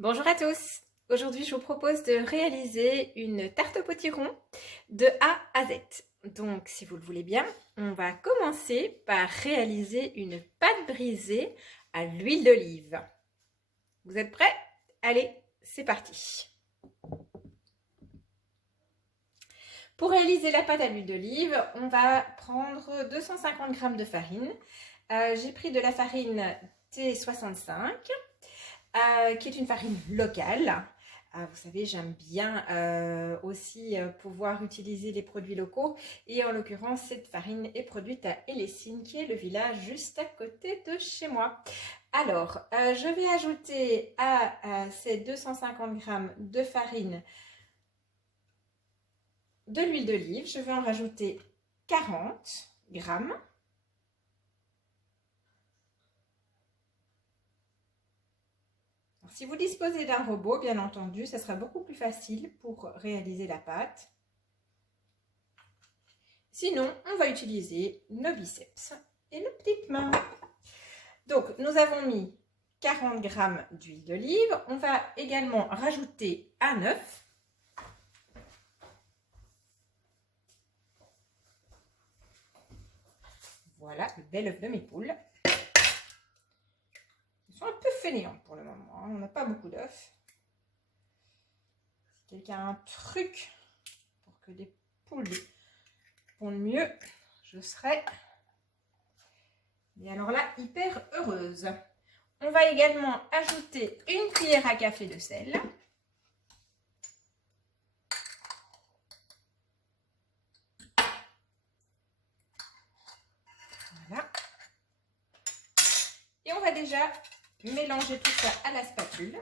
Bonjour à tous. Aujourd'hui, je vous propose de réaliser une tarte au potiron de A à Z. Donc, si vous le voulez bien, on va commencer par réaliser une pâte brisée à l'huile d'olive. Vous êtes prêts? Allez, c'est parti. Pour réaliser la pâte à l'huile d'olive, on va prendre 250 g de farine. J'ai pris de la farine T65. Qui est une farine locale. Vous savez, j'aime bien aussi pouvoir utiliser les produits locaux. Et en l'occurrence, cette farine est produite à Hellessine, qui est le village juste à côté de chez moi. Alors, je vais ajouter à ces 250 g de farine de l'huile d'olive. Je vais en rajouter 40 g. Si vous disposez d'un robot, bien entendu, ça sera beaucoup plus facile pour réaliser la pâte. Sinon, on va utiliser nos biceps et nos petites mains. Donc, nous avons mis 40 g d'huile d'olive. On va également rajouter un œuf. Voilà, le bel œuf de mes poules. Ils sont un peu fainéants pour le moment, on n'a pas beaucoup d'œufs. Si quelqu'un a un truc pour que les poules pondent mieux, je serai, et alors là, hyper heureuse. On va également ajouter une cuillère à café de sel. Voilà. Et on va déjà mélanger tout ça à la spatule.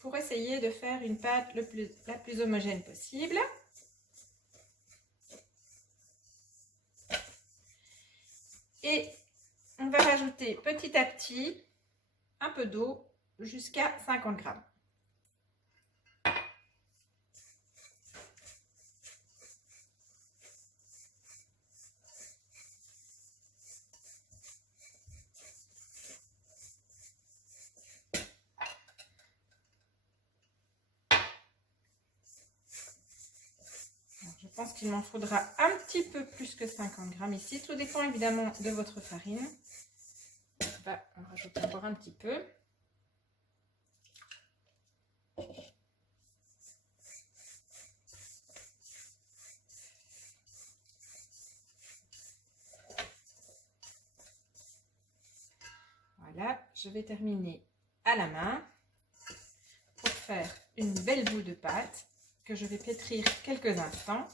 Pour essayer de faire une pâte la plus homogène possible. Et on va rajouter petit à petit un peu d'eau jusqu'à 50 g. Je pense qu'il m'en faudra un petit peu plus que 50 g ici. Tout dépend évidemment de votre farine. On va en rajouter encore un petit peu. Voilà, je vais terminer à la main pour faire une belle boule de pâte que je vais pétrir quelques instants.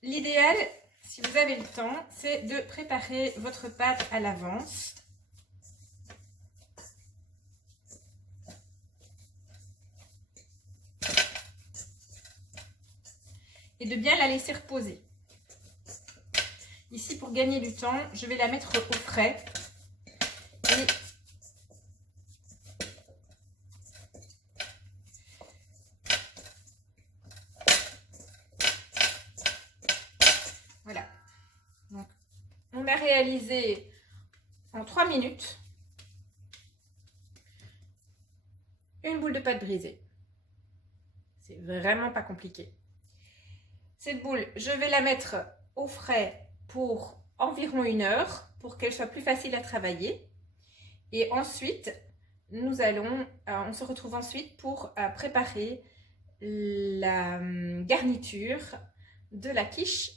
L'idéal, si vous avez le temps, c'est de préparer votre pâte à l'avance. Et de bien la laisser reposer. Ici, pour gagner du temps, je vais la mettre au frais. Et voilà. Donc, on a réalisé en 3 minutes une boule de pâte brisée. C'est vraiment pas compliqué. Cette boule, je vais la mettre au frais pour environ 1 heure pour qu'elle soit plus facile à travailler. Et ensuite, on se retrouve ensuite pour préparer la garniture de la quiche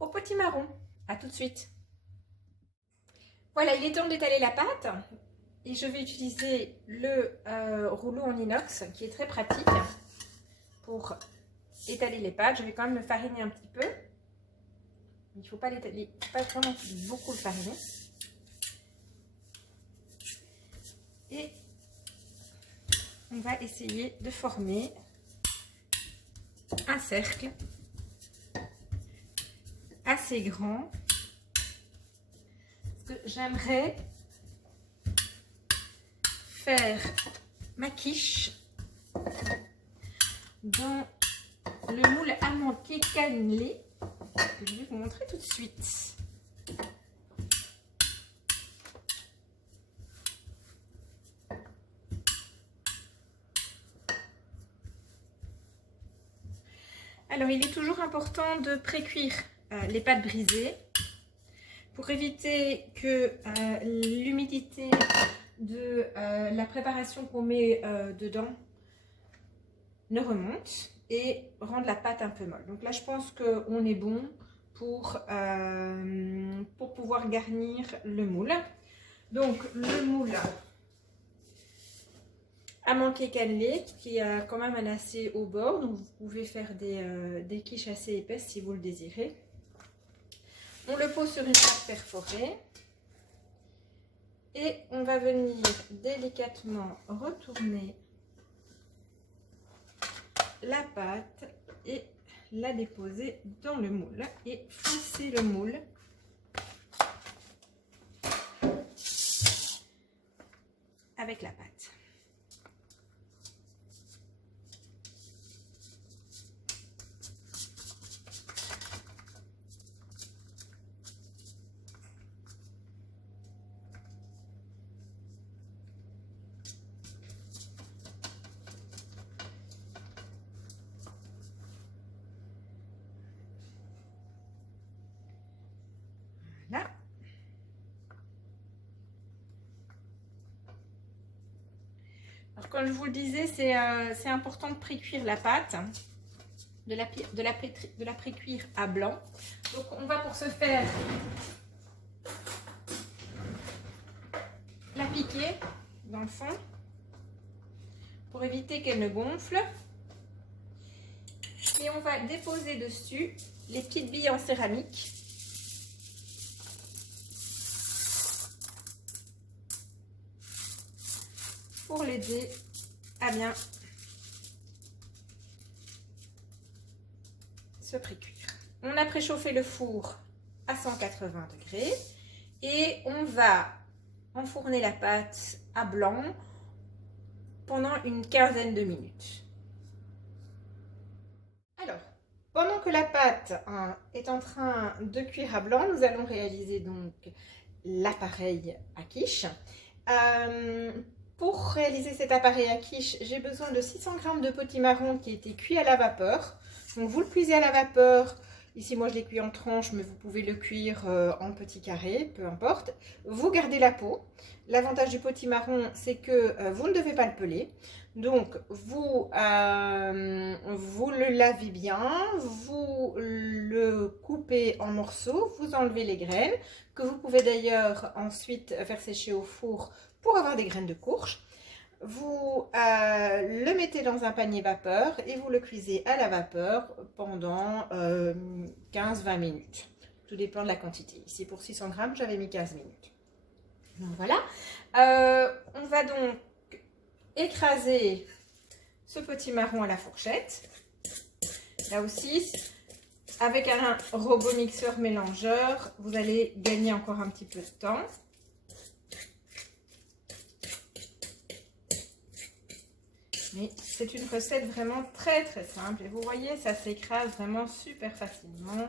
au potimarron. À tout de suite. Voilà, il est temps d'étaler la pâte et je vais utiliser le rouleau en inox qui est très pratique pour étaler les pâtes. Je vais quand même le fariner un petit peu. Il ne faut pas l'étaler, pas vraiment beaucoup le fariner. Et on va essayer de former un cercle assez grand. Parce que j'aimerais faire ma quiche dans le moule à manquer cannelé que je vais vous montrer tout de suite. Alors, il est toujours important de pré-cuire les pâtes brisées pour éviter que l'humidité de la préparation qu'on met dedans ne remonte et rendre la pâte un peu molle. Donc là, je pense qu'on est bon pour pouvoir garnir le moule. Donc, le moule à manquer cannelé qui a quand même un assez haut bord. Donc, vous pouvez faire des quiches assez épaisses si vous le désirez. On le pose sur une plaque perforée. Et on va venir délicatement retourner la pâte et la déposer dans le moule et foncer le moule avec la pâte. Voilà. Alors, comme je vous le disais, c'est important de pré-cuire la pâte, de la pré-cuire à blanc. Donc, on va pour ce faire la piquer dans le fond pour éviter qu'elle ne gonfle. Et on va déposer dessus les petites billes en céramique. Pour l'aider à bien se pré-cuire. On a préchauffé le four à 180 degrés et on va enfourner la pâte à blanc pendant une quinzaine de minutes. Alors, pendant que la pâte est en train de cuire à blanc, nous allons réaliser donc l'appareil à quiche. Pour réaliser cet appareil à quiche, j'ai besoin de 600 g de potimarron qui a été cuit à la vapeur. Donc vous le cuisez à la vapeur. Ici, moi, je l'ai cuit en tranches, mais vous pouvez le cuire en petits carrés, peu importe. Vous gardez la peau. L'avantage du potimarron, c'est que vous ne devez pas le peler. Donc, vous le lavez bien, vous le coupez en morceaux, vous enlevez les graines, que vous pouvez d'ailleurs ensuite faire sécher au four pour avoir des graines de courge. Vous le mettez dans un panier vapeur et vous le cuisez à la vapeur pendant 15-20 minutes. Tout dépend de la quantité. Ici, pour 600 g, j'avais mis 15 minutes. Donc voilà. On va donc écraser ce potimarron à la fourchette. Là aussi, avec un robot mixeur mélangeur, vous allez gagner encore un petit peu de temps. Mais c'est une recette vraiment très très simple. Et vous voyez, ça s'écrase vraiment super facilement.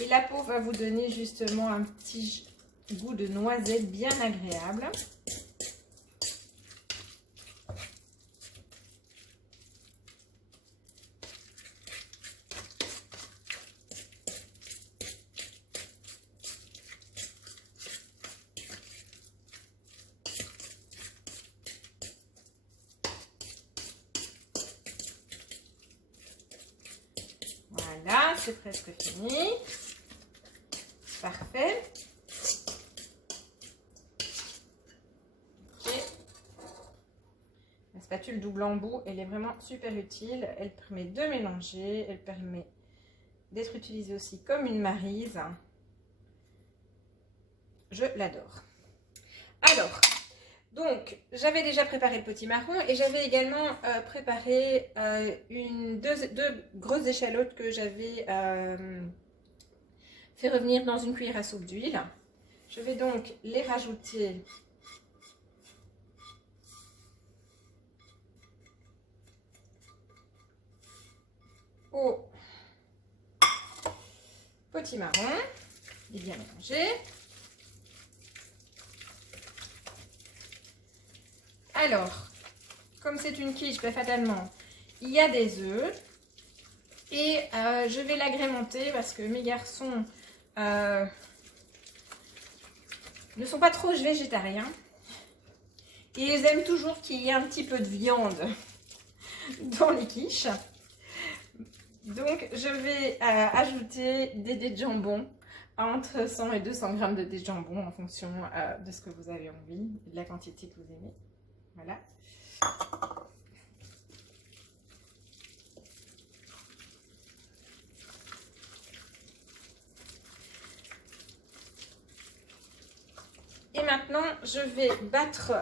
Et la peau va vous donner justement un petit goût de noisette bien agréable. Voilà, c'est presque fini. Parfait. Okay. La spatule double embout, elle est vraiment super utile. Elle permet de mélanger, elle permet d'être utilisée aussi comme une maryse. Je l'adore. Alors, donc, j'avais déjà préparé le potimarron et j'avais également préparé deux grosses échalotes que j'avais fait revenir dans une cuillère à soupe d'huile. Je vais donc les rajouter au potimarron et bien mélanger. Alors, comme c'est une quiche, ben, fatalement, il y a des œufs. Et je vais l'agrémenter parce que mes garçons ne sont pas trop végétariens. Et ils aiment toujours qu'il y ait un petit peu de viande dans les quiches. Donc, je vais ajouter des dés de jambon, entre 100 et 200 grammes de dés de jambon en fonction de ce que vous avez envie, de la quantité que vous aimez. Voilà. Et maintenant, je vais battre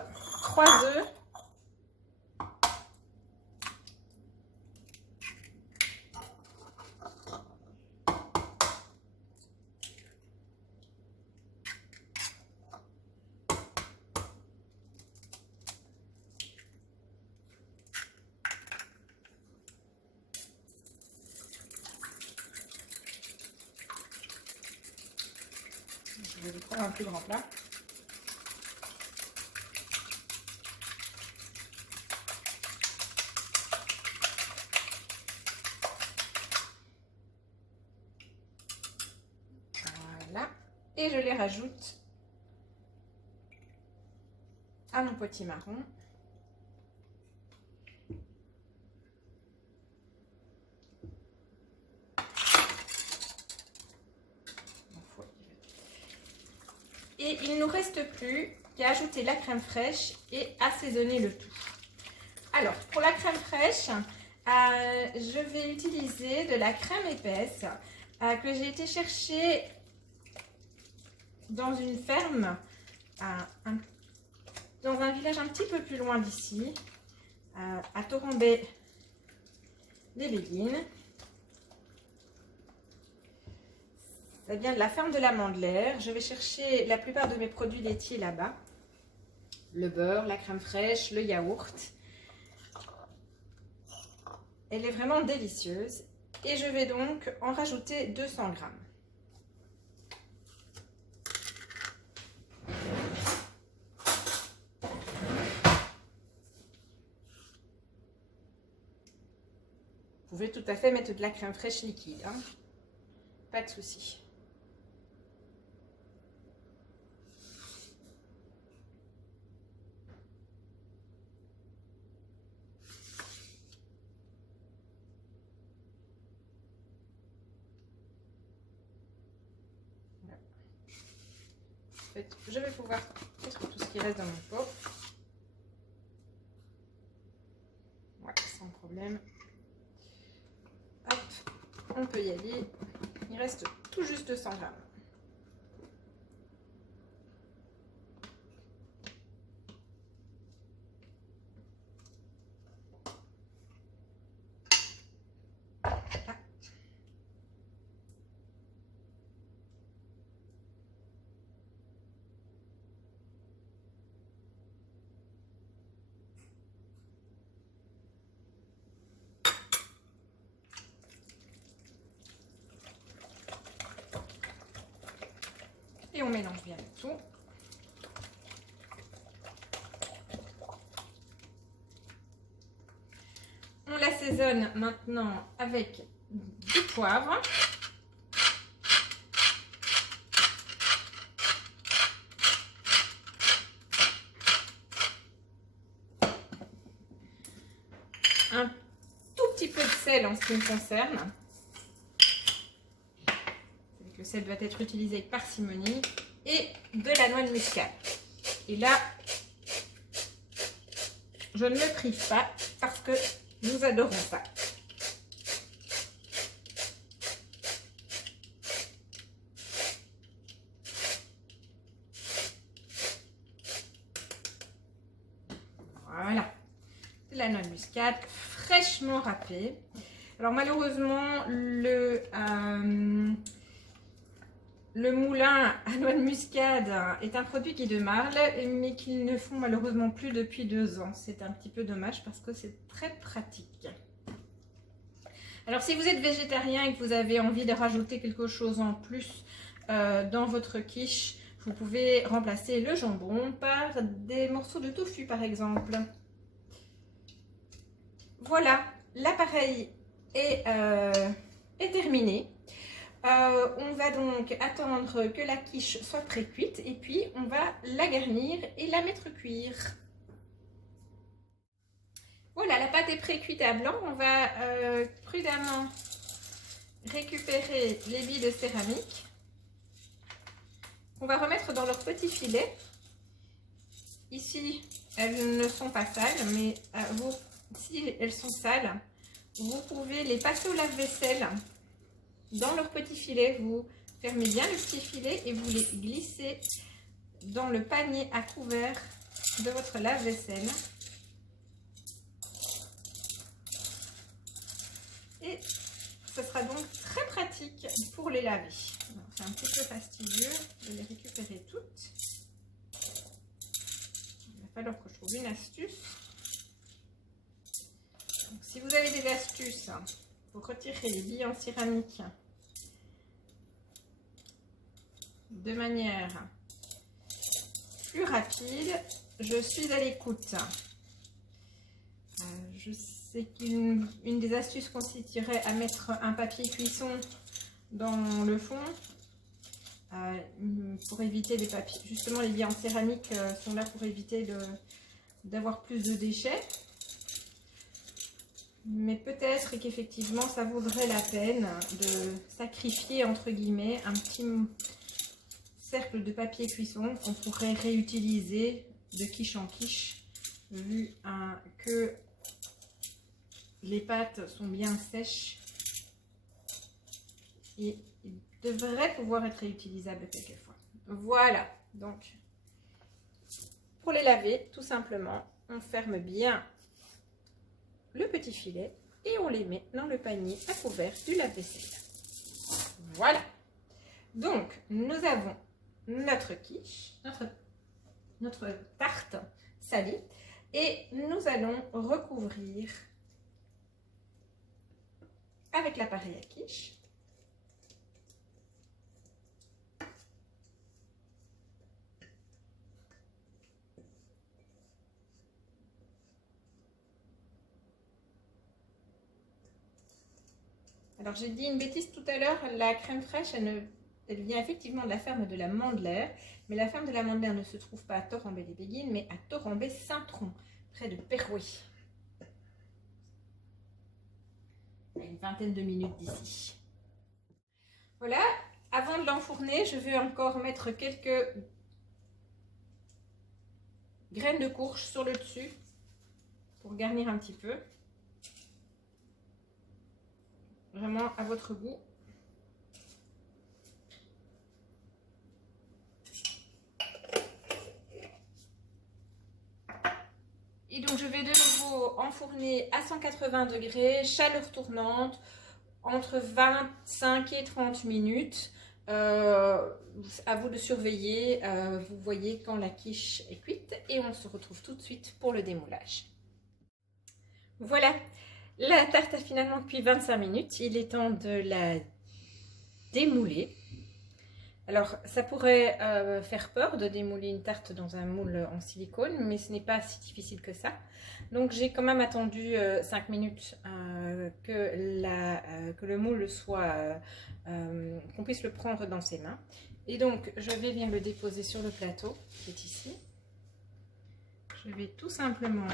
3 œufs. Je vais prendre un plus grand plat. Voilà. Et je les rajoute à mon potimarron. Et il ne nous reste plus qu'à ajouter la crème fraîche et assaisonner le tout. Alors, pour la crème fraîche, je vais utiliser de la crème épaisse que j'ai été chercher dans une ferme, dans un village un petit peu plus loin d'ici, à Torrambay-les-Béguines. Ça vient de la ferme de la Mandelaire. Je vais chercher la plupart de mes produits laitiers là-bas. Le beurre, la crème fraîche, le yaourt. Elle est vraiment délicieuse. Et je vais donc en rajouter 200 grammes. Vous pouvez tout à fait mettre de la crème fraîche liquide, hein. Pas de souci. Je vais pouvoir mettre tout ce qui reste dans mon pot. Ouais, sans problème. Hop, on peut y aller. Il reste tout juste 200 grammes. Et on mélange bien le tout. On l'assaisonne maintenant avec du poivre. Un tout petit peu de sel en ce qui me concerne. Le sel doit être utilisé avec parcimonie, et de la noix de muscade. Et là, je ne me prive pas parce que nous adorons ça. Voilà, de la noix de muscade fraîchement râpée. Alors malheureusement, le moulin à noix de muscade est un produit qui démarre, mais qu'ils ne font malheureusement plus depuis 2 ans. C'est un petit peu dommage parce que c'est très pratique. Alors si vous êtes végétarien et que vous avez envie de rajouter quelque chose en plus dans votre quiche, vous pouvez remplacer le jambon par des morceaux de tofu par exemple. Voilà, l'appareil est terminé. On va donc attendre que la quiche soit pré-cuite et puis on va la garnir et la mettre cuire. Voilà, la pâte est pré-cuite à blanc. On va prudemment récupérer les billes de céramique. On va remettre dans leur petit filet. Ici, elles ne sont pas sales, mais si elles sont sales, vous pouvez les passer au lave-vaisselle dans leur petit filet. Vous fermez bien le petit filet et vous les glissez dans le panier à couvert de votre lave-vaisselle. Et ce sera donc très pratique pour les laver. C'est un petit peu fastidieux de les récupérer toutes. Il va falloir que je trouve une astuce. Donc, si vous avez des astuces pour retirer les billes en céramique de manière plus rapide, je suis à l'écoute. Je sais qu'une des astuces consisterait à mettre un papier cuisson dans le fond pour éviter les papiers. Justement, les billes en céramique sont là pour éviter d'avoir plus de déchets. Mais peut-être qu'effectivement, ça vaudrait la peine de sacrifier, entre guillemets, un petit cercle de papier cuisson qu'on pourrait réutiliser de quiche en quiche, vu que les pâtes sont bien sèches et ils devraient pouvoir être réutilisables quelquefois. Voilà, donc pour les laver, tout simplement, on ferme bien le petit filet et on les met dans le panier à couvert du lave-vaisselle. Voilà, donc nous avons notre quiche, notre tarte salée, et nous allons recouvrir avec l'appareil à quiche. Alors j'ai dit une bêtise tout à l'heure, la crème fraîche, elle vient effectivement de la ferme de la Mandelaire, mais la ferme de la Mandelaire ne se trouve pas à Torrambay-les-Béguines, mais à Torrambay-Saint-Tron, près de Perouet. À une vingtaine de minutes d'ici. Voilà, avant de l'enfourner, je vais encore mettre quelques graines de courge sur le dessus pour garnir un petit peu. Vraiment à votre goût. Et donc je vais de nouveau enfourner à 180 degrés, chaleur tournante, entre 25 et 30 minutes. À vous de surveiller, vous voyez quand la quiche est cuite et on se retrouve tout de suite pour le démoulage. Voilà, la tarte a finalement cuit 25 minutes, il est temps de la démouler. Alors ça pourrait faire peur de démouler une tarte dans un moule en silicone, mais ce n'est pas si difficile que ça. Donc j'ai quand même attendu 5 minutes que le moule soit, qu'on puisse le prendre dans ses mains. Et donc je vais bien le déposer sur le plateau qui est ici. Je vais tout simplement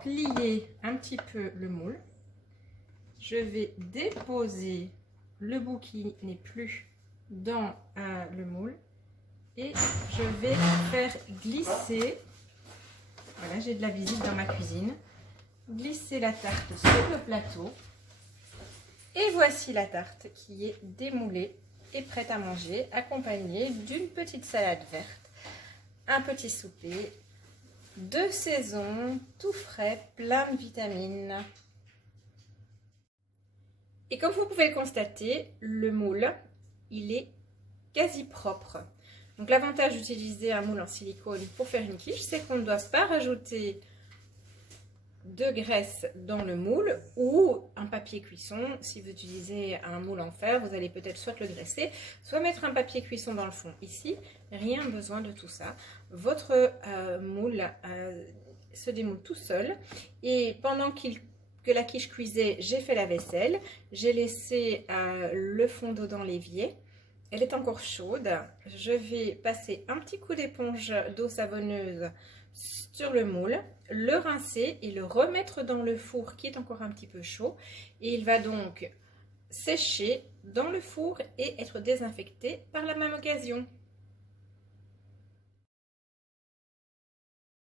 plier un petit peu le moule. Je vais déposer le bout qui n'est plus dans le moule et je vais faire glisser, voilà, j'ai de la visite dans ma cuisine, glisser la tarte sur le plateau et voici la tarte qui est démoulée et prête à manger, accompagnée d'une petite salade verte, un petit souper de saison, tout frais, plein de vitamines. Et comme vous pouvez le constater, le moule, il est quasi propre. Donc l'avantage d'utiliser un moule en silicone pour faire une quiche, c'est qu'on ne doit pas rajouter de graisse dans le moule ou un papier cuisson. Si vous utilisez un moule en fer, vous allez peut-être soit le graisser, soit mettre un papier cuisson dans le fond. Ici, rien besoin de tout ça. Votre moule se démoule tout seul. Et pendant que la quiche cuisait, j'ai fait la vaisselle. J'ai laissé le fond d'eau dans l'évier. Elle est encore chaude. Je vais passer un petit coup d'éponge d'eau savonneuse sur le moule, le rincer et le remettre dans le four qui est encore un petit peu chaud. Et il va donc sécher dans le four et être désinfecté par la même occasion.